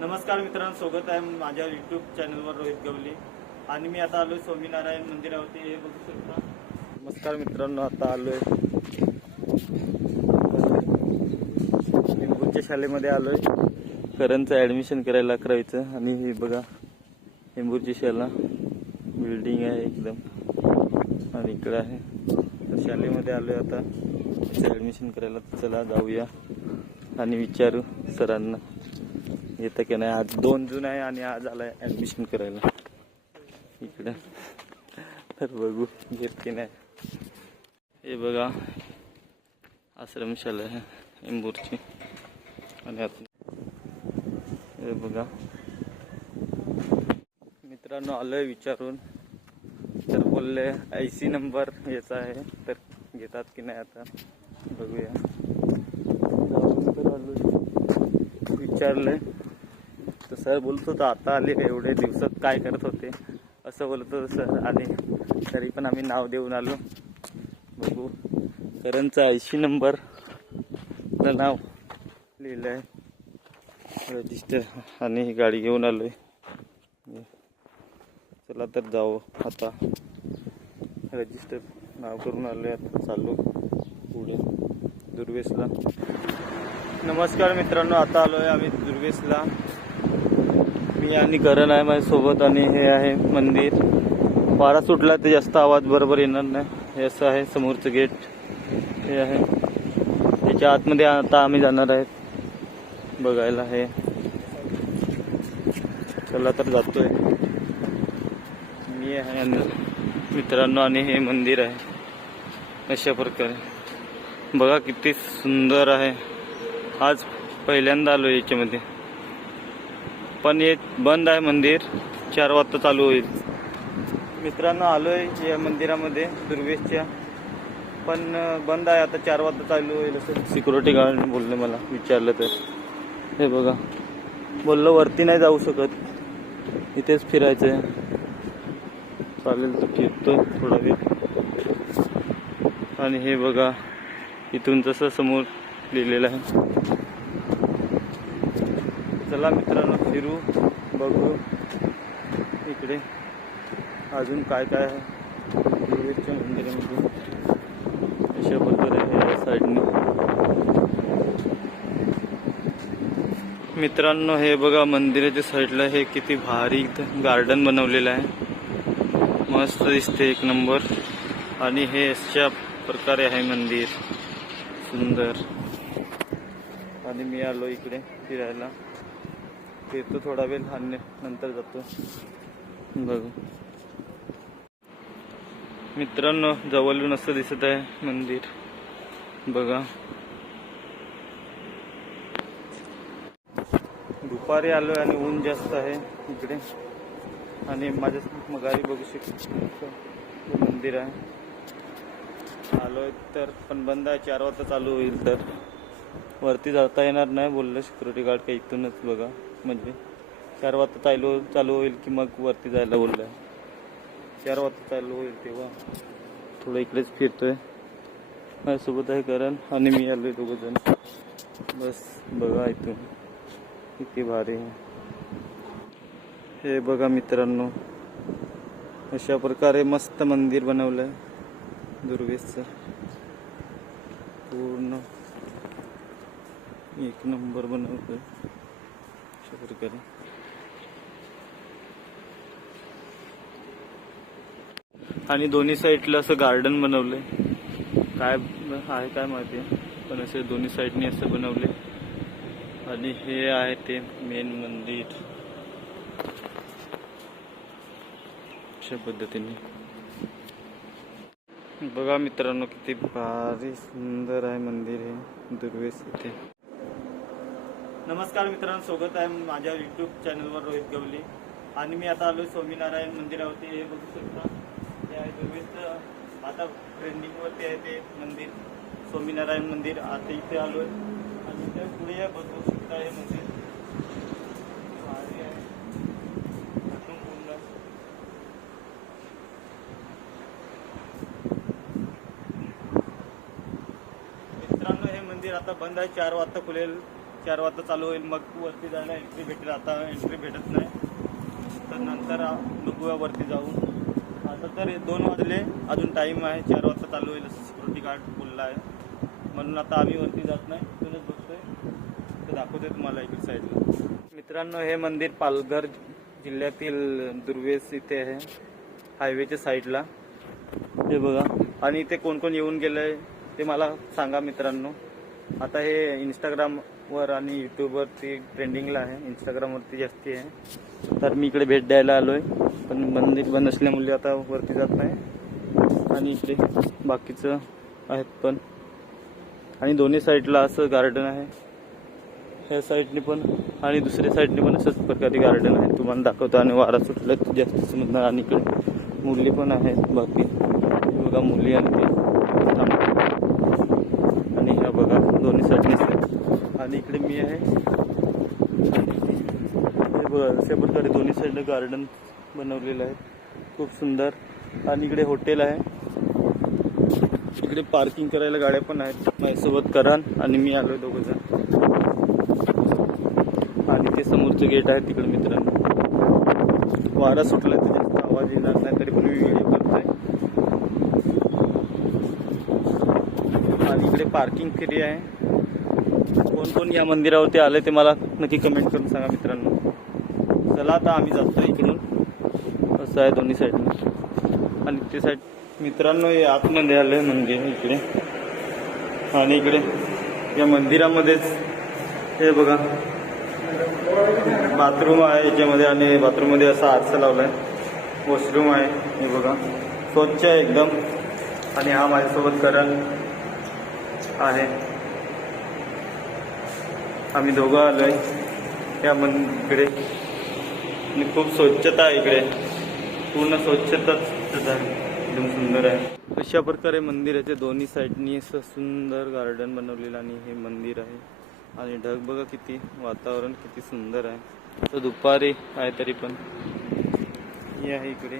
नमस्कार मित्रांनो, स्वागत आहे माझ्या यूट्यूब चॅनलवर रोहित गवली. आणि मी आता आलोय स्वामीनारायण मंदिरावरती. हे बघू शकता. नमस्कार मित्रांनो, आता आलोय लिंबूच्या शाळेमध्ये आलोय. करणचं ॲडमिशन करायला 11वीचं. आणि हे बघा लिंबूची शाळा बिल्डिंग आहे एकदम, आणि इकडे आहे. तर शाळेमध्ये आलोय आता ॲडमिशन करायला. चला जाऊया आणि विचारू सरांना येतं की नाही. आज 2 जून आहे आणि आज आलाय ॲडमिशन करायला इकडे. तर बघू घेत की नाही. हे बघा आश्रमशाला आहे इंबूरची. आणि आता हे बघा मित्रांनो आलोय विचारून. तर बोलले 80 नंबर याचा आहे, तर घेतात की नाही आता बघूया. विचारलंय तर सर बोलत होता आता आले एवढे दिवसात काय करत होते असं बोलत होतं सर. आणि तरी पण आम्ही नाव देऊन आलो. बघू करणचा 80 नंबर नाव लिहिलं आहे रजिस्टर. आणि ही गाडी घेऊन आलोय. चला तर जाऊ आता. रजिस्टर नाव करून आलोय. आता चालू पुढे दुर्वेशला. नमस्कार मित्रांनो, आता आलोय आम्ही दुर्वेशला. मी आणि करण आहे माझ्यासोबत. आणि हे आहे मंदिर. वारा सुटला तर जास्त आवाज बरोबर येणार नाही. हे असं आहे समोरचं गेट. हे आहे त्याच्या आतमध्ये आता आम्ही जाणार आहेत बघायला. हे चला तर जातोय मी आहे मित्रांनो. आणि हे मंदिर आहे अशा प्रकारे. बघा किती सुंदर आहे. आज पहिल्यांदा आलो याच्यामध्ये. पण हे बंद आहे मंदिर. 4 वाजता चालू होईल. मित्रांनो आलोय या मंदिरामध्ये दुर्वेशच्या. पण बंद आहे आता. 4 वाजता चालू होईल असं सिक्युरिटी गार्ड बोलले मला विचारलं तर. हे बघा बोललं वरती नाही जाऊ शकत, इथेच फिरायचं आहे. चालेल तर फिरतो थोडा वेळ. आणि हे बघा इथून जसं समोर लिहिलेलं आहे. चला मित्रांनो फिरू बघू इकडे अजून काय काय आहे दुर्वेशच्या मंदिरामध्ये. अशा प्रकारे आहे साईडने. मित्रांनो हे बघा मंदिराच्या साईडला हे किती भारी इथं गार्डन बनवलेलं आहे. मस्त दिसते एक नंबर. आणि हे अशा प्रकारे आहे मंदिर सुंदर. आणि मी आलो इकडे फिरायला. फिरतो थोडा वेळ आणि नंतर जातो बघू. मित्रांनो जवळून असं दिसत आहे मंदिर बघा. दुपारी आलोय आणि ऊन जास्त आहे इकडे. आणि माझ्या मगारी बघू शकतो मंदिर आहे. आलोय तर पण बंद आहे. 4 वाजता चालू होईल. तर वरती जाता येणार नाही बोललं सिक्युरिटी गार्ड. काही इथूनच बघा म्हणजे 4 वाजता चालू होईल की मग वरती जायला बोललं. 4 वाजता चालू होईल तेव्हा. थोडं इकडेच फिरतोय. माझ्यासोबत आहे करण आणि मी आलोय 2 जण. बस बघा इथून किती भारी आहे. हे बघा मित्रांनो अशा प्रकारे मस्त मंदिर बनवलंय दुर्वेशचं. पूर्ण एक नंबर बनवतोय अशा प्रकारे. आणि दोन्ही साईडला असं गार्डन बनवलंय. काय आहे काय माहिती, पण असे दोन्ही साईडनी असं बनवले. आणि हे आहे ते मेन मंदिर अशा पद्धतीने. बघा मित्रांनो किती भारी सुंदर आहे मंदिर हे दुर्वेश इथे. नमस्कार मित्रांनो, स्वागत आहे माझ्या यूट्यूब चॅनलवर रोहित गवली. आणि मी आता आलोय स्वामीनारायण मंदिरावरती. हे बघू शकता हे आहे दुर्वेशचं आता ट्रेंडिंगवरती आहे ते मंदिर स्वामीनारायण मंदिर. आता इथे आलोय आणि इथे पुढे बघू शकता हे मंदिर भारी आहे पूर्ण. मित्रांनो हे मंदिर आता बंद आहे. 4 वाजता खुलेल. 4 वाजता चालू होईल, मग वरती जायला एंट्री भेटेल. आता एंट्री भेटत नाही, तर नंतर बघूया वरती जाऊ. आता तर 2 वाजले, अजून टाईम आहे. 4 वाजता चालू होईल सिक्युरिटी गार्ड बोलला आहे, म्हणून आता आम्ही वरती जात नाही, इथूनच बघतोय. तर दाखवते तुम्हाला इकडे साईडला. मित्रांनो, हे मंदिर पालघर जिल्ह्यातील दुर्वेस इथे आहे, हायवेच्या साईडला. हे बघा. आणि इथे कोण कोण येऊन गेलंय ते मला सांगा मित्रांनो. आता हे इंस्टाग्रामवर आणि यूट्यूबवरती ट्रेंडिंगला आहे, इंस्टाग्रामवरती जास्ती आहे. तर मी इकडे भेट द्यायला आलो आहे, पण मंदिर बंद असल्यामुळे आता वरती जात नाही. आणि इकडे बाकीचं आहेत पण, आणि दोन्ही साईडला असं गार्डन आहे, ह्या साईडने पण आणि दुसऱ्या साईडने पण अशाच प्रकारे गार्डन आहे. तुम्हाला दाखवतो. आणि वारा सुटला जास्त समजणार. आणि इकडे मुली पण आहेत, बाकी बघा मुली आणि ते, आणि ह्या बघा दोन्ही साईडने. आणि इकडे मी आहे, हे बघा अशा प्रकारे दोन्ही साईडला गार्डन बनवलेलं आहे, खूप सुंदर. आणि इकडे हॉटेल आहे, इकडे पार्किंग करायला गाड्या पण आहेत. माझ्यासोबत करण आणि मी आलो दोघं जण. आणि ते समोरचं गेट आहे तिकडे. मित्रांनो, वारा सुटला तर जास्त आवाज येणार नाही, तरी पण मी व्हिडिओ करतोय. आणि इकडे पार्किंग फ्री आहे. कोण कोण या मंदिरावरती आले ते मला नक्की कमेंट करून सांगा मित्रांनो. चला आता आम्ही जातो इकडून. असं आहे दोन्ही साईडने. आणि ते साईड मित्रांनो, हे आतमध्ये आलं आहे मंदिर इकडे. आणि इकडे या मंदिरामध्येच हे बघा बाथरूम आहे याच्यामध्ये. आणि बाथरूममध्ये असा आरसा लावला आहे, वॉशरूम आहे. हे बघा स्वच्छ आहे एकदम. आणि हा माझ्यासोबत करण आहे, आम्ही दोघं आलो आहे या मंदिराकडे. आणि खूप स्वच्छता आहे इकडे, पूर्ण स्वच्छताच आहे, एकदम सुंदर आहे. अशा प्रकारे मंदिराच्या दोन्ही साईडनी असं सुंदर गार्डन बनवलेलं आणि हे मंदिर आहे. आणि ढग बघा किती, वातावरण किती सुंदर आहे. तर दुपारी आहे तरी पण हे आहे इकडे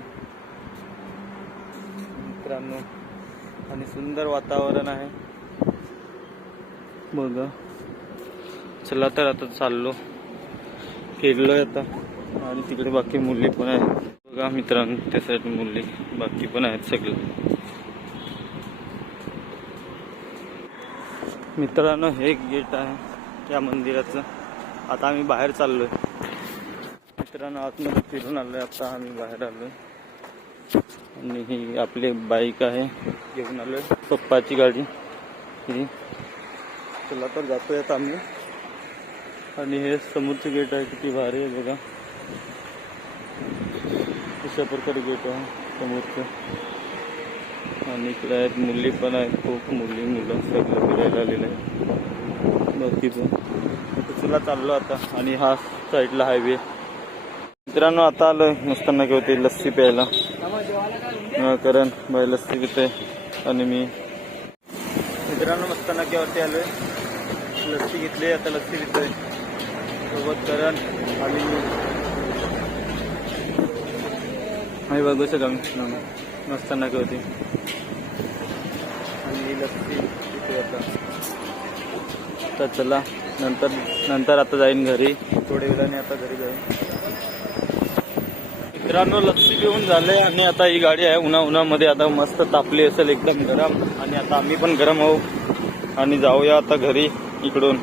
मित्रांनो. आणि सुंदर वातावरण आहे बघा. चला तर आता चाललो, फिरलोय आता. आणि तिकडे बाकी मुली पण आहेत बघा मित्रांनो, त्या साईड मुली बाकी पण आहेत सगळे. मित्रांनो, हे गेट आहे या मंदिराचं. आता आम्ही बाहेर चाललोय मित्रांनो, आतमध्ये फिरून आलोय. आता आम्ही बाहेर आलोय. आणि ही आपली बाईक आहे, घेऊन आलोय पप्पाची गाडी ही. चला तर जातोय आता आम्ही. आणि हे समोरचं गेट आहे, किती भारी आहे बघा. अशा प्रकारे गेट आहे समोरचं. आणि इकडे आहेत मुली पण आहेत, खूप मुलं सगळं फिरायला आलेलं आहे बाकी पण. चला चाललो आता. आणि हा साईडला हायवे. मित्रांनो, आता आलोय मस्ताना होते लस्सी प्यायला. करण बाई लस्सी पिते आणि मी. मित्रांनो, मस्ताना वरती आलोय, लस्सी घेतली. आता लस्सी पितोय सोबत करण आणि मी. बघू शका मस्ताना होती आणि लस्सी पितोय आता. तर चला नंतर आता जाईन घरी, थोड्या वेळाने आता घरी जाईन. मित्रांनो, लस्सी पिऊन झाले. आणि आता ही गाडी आहे उन्हामध्ये, आता मस्त तापली असेल एकदम गरम. आणि आता आम्ही पण गरम आहोत आणि जाऊया आता घरी इकडून.